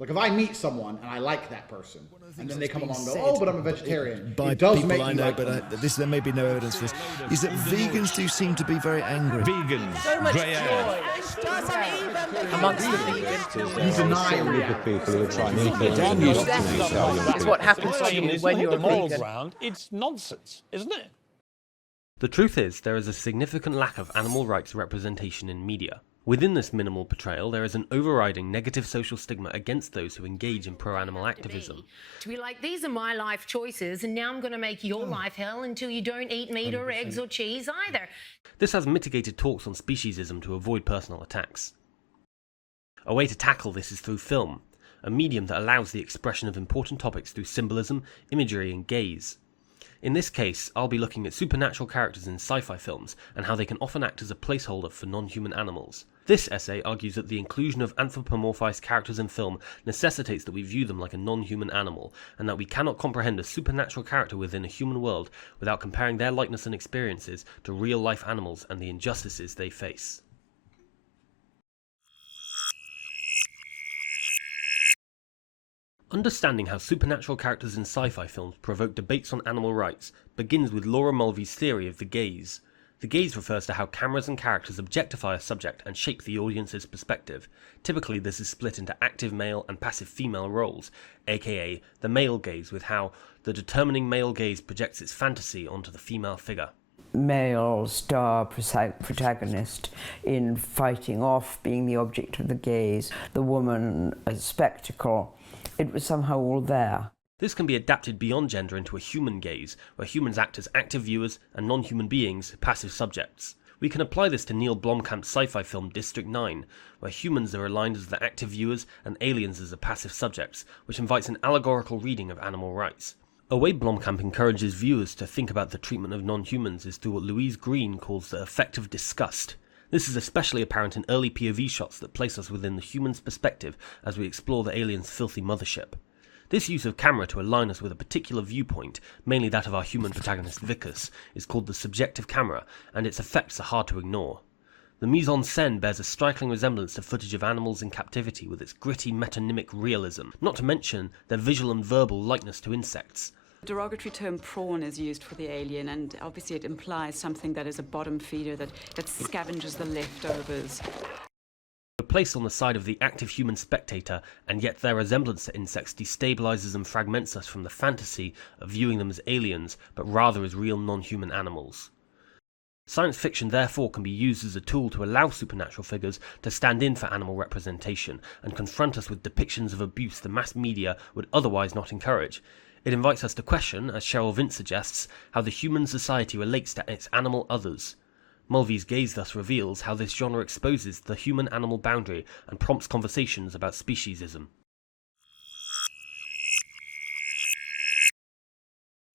Like if I meet someone and I like that person, and then they come along and go, "Oh, but I'm a vegetarian." By it does people make I me know, like but them. there may be no evidence for this, is that vegans do seem to be very angry. Vegans, So much grey hair. joy amongst the vegans. You deny With the reality. people who are trying to influence Damn and you. indoctrinate our young It's people. what happens to Saying you it's when not you're the a moral vegan. ground, it's nonsense, isn't it? The truth is, there is a significant lack of animal rights representation in media. Within this minimal portrayal, there is an overriding negative social stigma against those who engage in pro-animal activism. To be like, these are my life choices, and now I'm going to make your life hell until you don't eat meat or eggs or cheese either. This has mitigated talks on speciesism to avoid personal attacks. A way to tackle this is through film, a medium that allows the expression of important topics through symbolism, imagery, and gaze. In this case, I'll be looking at supernatural characters in sci-fi films and how they can often act as a placeholder for non-human animals. This essay argues that the inclusion of anthropomorphized characters in film necessitates that we view them like a non-human animal, and that we cannot comprehend a supernatural character within a human world without comparing their likeness and experiences to real-life animals and the injustices they face. Understanding how supernatural characters in sci-fi films provoke debates on animal rights begins with Laura Mulvey's theory of the gaze. The gaze refers to how cameras and characters objectify a subject and shape the audience's perspective. Typically, this is split into active male and passive female roles, aka the male gaze, with how the determining male gaze projects its fantasy onto the female figure. Male star protagonist in fighting off, being the object of the gaze, the woman a spectacle. It was somehow all there. This can be adapted beyond gender into a human gaze, where humans act as active viewers and non-human beings passive subjects. We can apply this to Neil Blomkamp's sci-fi film District 9, where humans are aligned as the active viewers and aliens as the passive subjects, which invites an allegorical reading of animal rights. A way Blomkamp encourages viewers to think about the treatment of non-humans is through what Louise Green calls the effect of disgust. This is especially apparent in early POV shots that place us within the human's perspective as we explore the alien's filthy mothership. This use of camera to align us with a particular viewpoint, mainly that of our human protagonist Vicus, is called the subjective camera, and its effects are hard to ignore. The mise-en-scène bears a striking resemblance to footage of animals in captivity with its gritty metonymic realism, not to mention their visual and verbal likeness to insects. The derogatory term prawn is used for the alien, and obviously it implies something that is a bottom feeder that scavenges the leftovers. Placed on the side of the active human spectator, and yet their resemblance to insects destabilizes and fragments us from the fantasy of viewing them as aliens, but rather as real non-human animals. Science fiction therefore can be used as a tool to allow supernatural figures to stand in for animal representation and confront us with depictions of abuse the mass media would otherwise not encourage. It invites us to question, as Cheryl Vince suggests, how the human society relates to its animal others. Mulvey's gaze thus reveals how this genre exposes the human-animal boundary and prompts conversations about speciesism.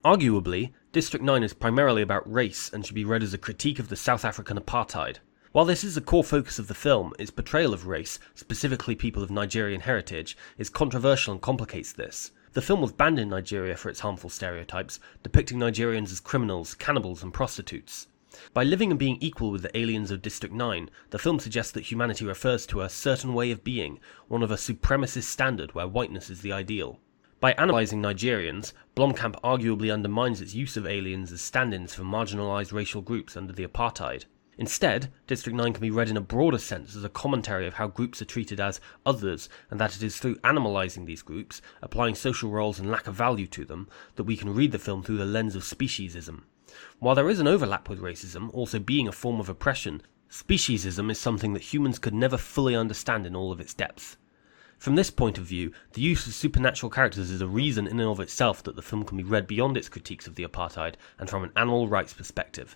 Arguably, District 9 is primarily about race and should be read as a critique of the South African apartheid. While this is a core focus of the film, its portrayal of race, specifically people of Nigerian heritage, is controversial and complicates this. The film was banned in Nigeria for its harmful stereotypes, depicting Nigerians as criminals, cannibals, and prostitutes. By living and being equal with the aliens of District 9, the film suggests that humanity refers to a certain way of being, one of a supremacist standard where whiteness is the ideal. By analysing Nigerians, Blomkamp arguably undermines its use of aliens as stand-ins for marginalised racial groups under the apartheid. Instead, District 9 can be read in a broader sense as a commentary of how groups are treated as others, and that it is through animalising these groups, applying social roles and lack of value to them, that we can read the film through the lens of speciesism. While there is an overlap with racism, also being a form of oppression, speciesism is something that humans could never fully understand in all of its depth. From this point of view, the use of supernatural characters is a reason in and of itself that the film can be read beyond its critiques of the apartheid and from an animal rights perspective.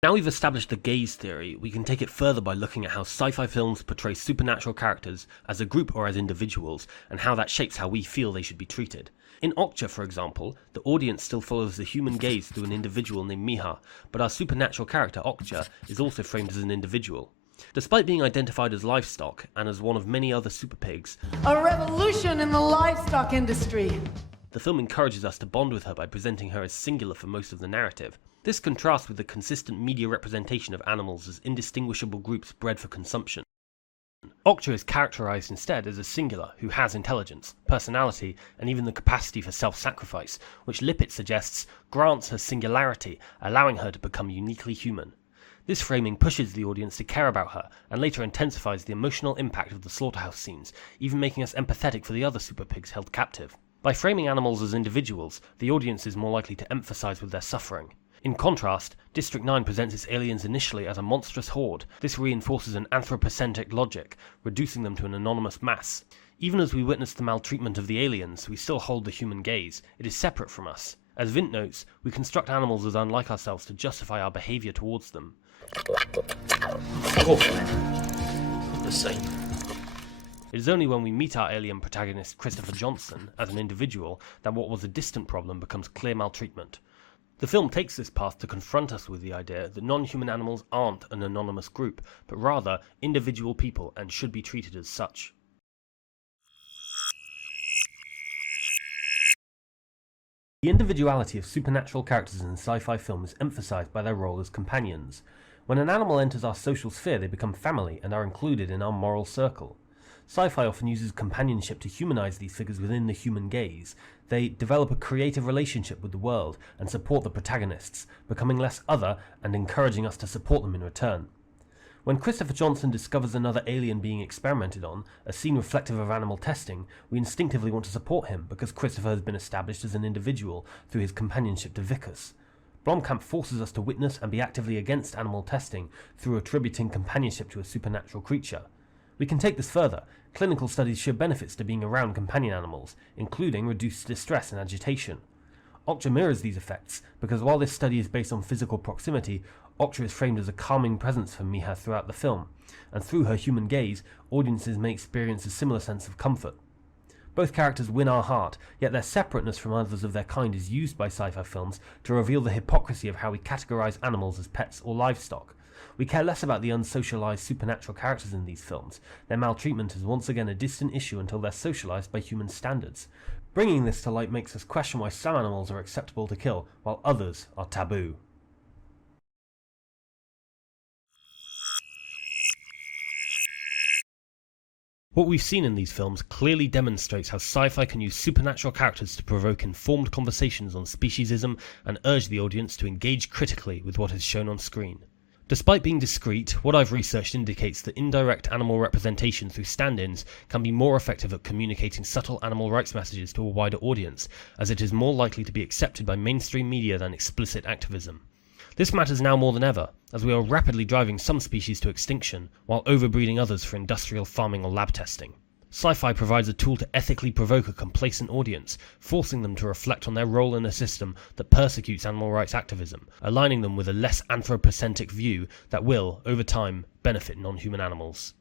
Now we've established the gaze theory, we can take it further by looking at how sci-fi films portray supernatural characters as a group or as individuals, and how that shapes how we feel they should be treated. In Okja, for example, the audience still follows the human gaze through an individual named Miha, but our supernatural character Okja is also framed as an individual. Despite being identified as livestock, and as one of many other super pigs, a revolution in the livestock industry. The film encourages us to bond with her by presenting her as singular for most of the narrative. This contrasts with the consistent media representation of animals as indistinguishable groups bred for consumption. Okja is characterized instead as a singular who has intelligence, personality, and even the capacity for self-sacrifice, which Lippitt suggests grants her singularity, allowing her to become uniquely human. This framing pushes the audience to care about her, and later intensifies the emotional impact of the slaughterhouse scenes, even making us empathetic for the other super pigs held captive. By framing animals as individuals, the audience is more likely to empathize with their suffering. In contrast, District 9 presents its aliens initially as a monstrous horde. This reinforces an anthropocentric logic, reducing them to an anonymous mass. Even as we witness the maltreatment of the aliens, we still hold the human gaze. It is separate from us. As Vint notes, we construct animals as unlike ourselves to justify our behavior towards them. The same. It is only when we meet our alien protagonist Christopher Johnson as an individual that what was a distant problem becomes clear maltreatment. The film takes this path to confront us with the idea that non-human animals aren't an anonymous group, but rather individual people and should be treated as such. The individuality of supernatural characters in sci-fi films is emphasized by their role as companions. When an animal enters our social sphere, they become family and are included in our moral circle. Sci-fi often uses companionship to humanize these figures within the human gaze. They develop a creative relationship with the world and support the protagonists, becoming less other and encouraging us to support them in return. When Christopher Johnson discovers another alien being experimented on, a scene reflective of animal testing, we instinctively want to support him because Christopher has been established as an individual through his companionship to Vickers. Blomkamp forces us to witness and be actively against animal testing through attributing companionship to a supernatural creature. We can take this further. Clinical studies show benefits to being around companion animals, including reduced distress and agitation. Okja mirrors these effects, because while this study is based on physical proximity, Okja is framed as a calming presence for Miha throughout the film, and through her human gaze, audiences may experience a similar sense of comfort. Both characters win our heart, yet their separateness from others of their kind is used by sci-fi films to reveal the hypocrisy of how we categorize animals as pets or livestock. We care less about the unsocialized supernatural characters in these films. Their maltreatment is once again a distant issue until they're socialized by human standards. Bringing this to light makes us question why some animals are acceptable to kill, while others are taboo. What we've seen in these films clearly demonstrates how sci-fi can use supernatural characters to provoke informed conversations on speciesism and urge the audience to engage critically with what is shown on screen. Despite being discreet, what I've researched indicates that indirect animal representation through stand-ins can be more effective at communicating subtle animal rights messages to a wider audience, as it is more likely to be accepted by mainstream media than explicit activism. This matters now more than ever, as we are rapidly driving some species to extinction, while overbreeding others for industrial farming or lab testing. Sci-fi provides a tool to ethically provoke a complacent audience, forcing them to reflect on their role in a system that persecutes animal rights activism, aligning them with a less anthropocentric view that will, over time, benefit non-human animals.